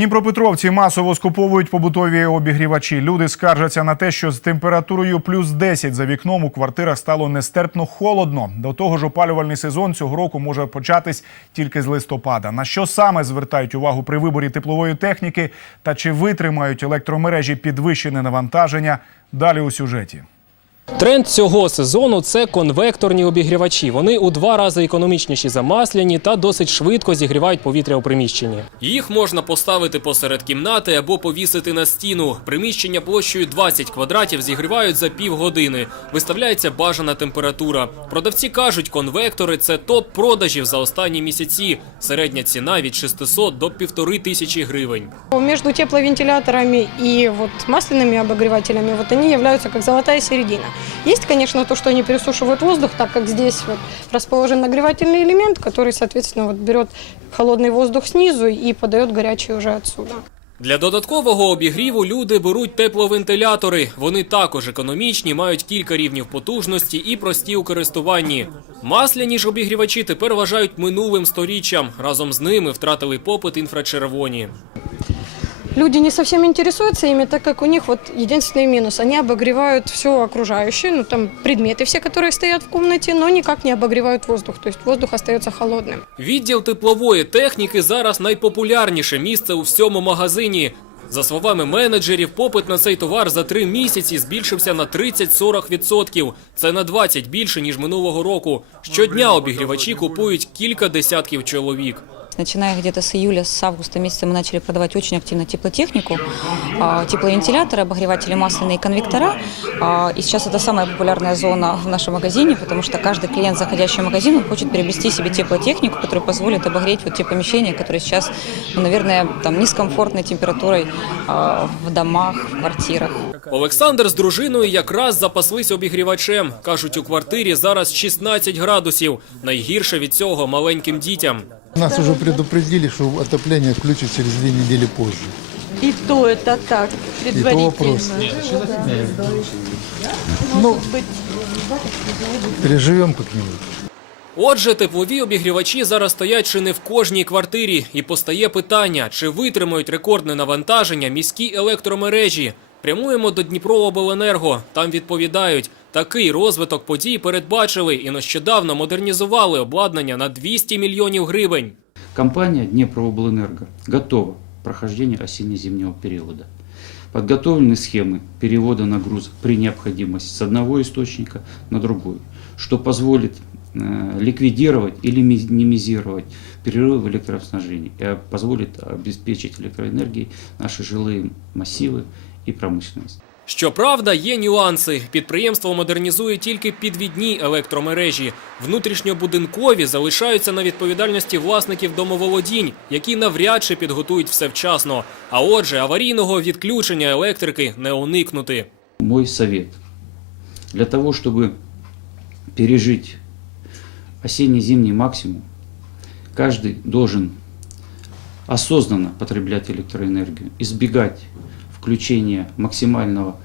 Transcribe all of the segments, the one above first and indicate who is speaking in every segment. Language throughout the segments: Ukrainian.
Speaker 1: Дніпропетровці масово скуповують побутові обігрівачі. Люди скаржаться на те, що з температурою плюс 10 за вікном у квартирах стало нестерпно холодно. До того ж, опалювальний сезон цього року може початись тільки з листопада. На що саме звертають увагу при виборі теплової техніки та чи витримають електромережі підвищене навантаження? Далі у сюжеті.
Speaker 2: Тренд цього сезону це конвекторні обігрівачі. Вони у два рази економічніші за масляні та досить швидко зігрівають повітря у приміщенні. Їх можна поставити посеред кімнати або повісити на стіну. Приміщення площею 20 квадратів зігрівають за півгодини. Виставляється бажана температура. Продавці кажуть, конвектори це топ продажів за останні місяці. Середня ціна від 600 до півтори тисячі гривень.
Speaker 3: Между тепловентиляторами и вот масляными обогревателями вот они являются как золотая середина. Есть, конечно, то, что они пересушивают воздух, так как здесь вот расположен нагревательный элемент, который, соответственно, вот берет холодный воздух снизу и подает горячий уже отсюда.
Speaker 2: Для додаткового обігріву люди беруть тепловентилятори. Вони також економічні, мають кілька рівнів потужності і прості у користуванні. Масляні ж обігрівачі тепер вважають минулим сторіччям. Разом з ними втратили попит інфрачервоні.
Speaker 3: Люди не совсем интересуются ими, так как у них вот единственный минус. Они обогревают все окружающее, ну там предметы все, которые стоят в комнате, но никак не обогревают воздух. То есть воздух остается холодным.
Speaker 2: Відділ теплової техніки зараз найпопулярніше місце у всьому магазині. За словами менеджерів, попит на цей товар за три місяці збільшився на 30-40%. Це на 20 більше ніж минулого року. Щодня обігрівачі купують кілька десятків чоловік.
Speaker 4: Начиная где-то с июля, с августа месяца мы начали продавать очень активно теплотехнику, а, тепловентиляторы, обогреватели масляные и конвектора. А, И сейчас это самая популярная зона в нашем магазине, потому что каждый клиент, заходящий в магазин, он хочет приобрести себе теплотехнику, которая позволит обогреть вот те помещения, которые сейчас, ну, наверное, там, не с комфортной температурой а, в домах, в квартирах.
Speaker 2: Олександр з дружиною якраз запаслись обігрівачем. Кажуть, у квартирі зараз 16 градусів. Найгірше від цього маленьким дітям.
Speaker 5: Нас уже предупредили, что отопление включат через две недели позже.
Speaker 6: И то это так,
Speaker 5: И то
Speaker 6: предварительно.
Speaker 5: вопрос. Ну, переживем как-нибудь.
Speaker 2: Отже, теплові обігрівачі зараз стоять чи не в кожній квартирі, і постає питання, чи витримають рекордне навантаження міські електромережі. Прямуємо до Дніпрообленерго. Там відповідають, такий розвиток подій передбачили і нещодавно модернізували обладнання на 200 мільйонів гривень.
Speaker 7: Компания Днепрооблэнерго готова к прохождению осенне-зимнего периода. Подготовлены схемы перевода нагрузок при необходимости с одного источника на другой, что позволит э, ликвидировать или минимизировать перерывы в электроснабжении и позволит обеспечить электроэнергией наши жилые массивы и промышленность.
Speaker 2: Щоправда, є нюанси. Підприємство модернізує тільки підвідні електромережі. Внутрішньобудинкові залишаються на відповідальності власників домоволодінь, які навряд чи підготують все вчасно. А отже, аварійного відключення електрики не уникнути.
Speaker 7: Мой совет. Для того, чтобы пережить осенне-зимний максимум, каждый должен осознанно потреблять электроэнергию, избегать включения максимального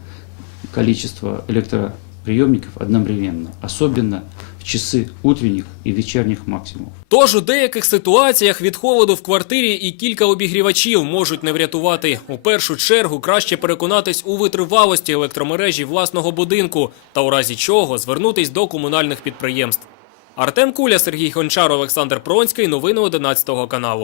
Speaker 7: количества электроприемников одновременно, особенно в часы утренних и вечерних максимумов.
Speaker 2: Тож у деяких ситуаціях від холоду в квартирі і кілька обігрівачів можуть не врятувати. У першу чергу краще переконатись у витривалості електромережі власного будинку та у разі чого звернутись до комунальних підприємств. Артем Куля, Сергій Гончар, Олександр Пронський. Новини 11 каналу.